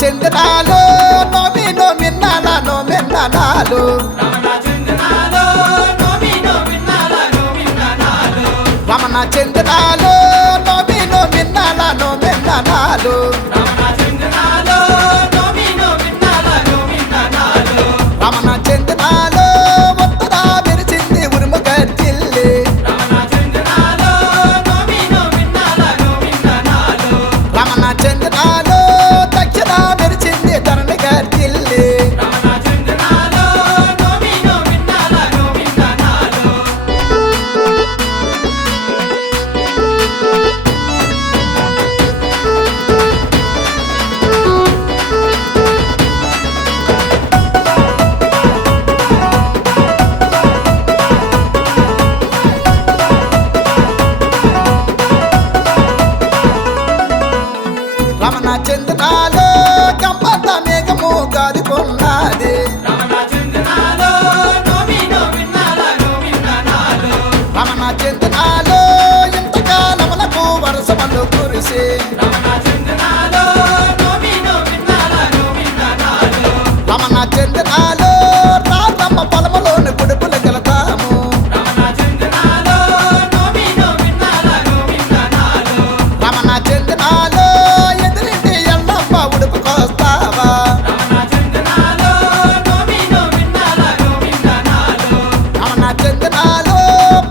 చందనాలు నోమి నోమిన్నాల నోమిన్నాలు రమణ చందనాలు నోమి నోమిన్నాల నోమిన్నాలు రమణ చందనాలు ఉత్తరా విరిచింది ఉరుము గట్టిల్లి రమణ చందనాలు దక్షిణ విరిచింది ధరణి గట్టిల్లి రమణ చందనాలు కంపంత మేఘము గాదుకున్నది రమణ చందనాలు ఇంతకాలములకు వరసమలు కురిసి రమణ చందనాలు రాతమ్మ పొలములోని కుడుపులు గెలతాము రమణ చందనాలు ఎదురింటి ఎల్లమ్మ ఉడుపుకొస్తావా రమణ చందనాలు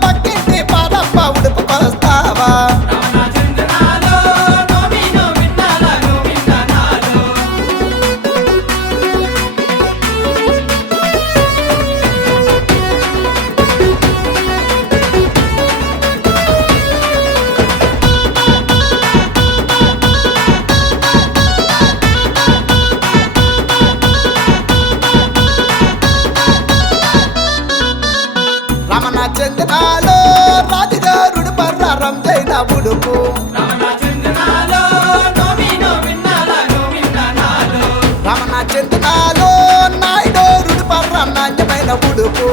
పక్కింటి పాదమ్మ ఉడుపుకొస్తావా రమణ చందనాలు రాజుగారుడు పర్రారం జైన ఉడుపు రమణ చందనాలు నాయుడు పర్ర నాణ్యమైన ఉడుపు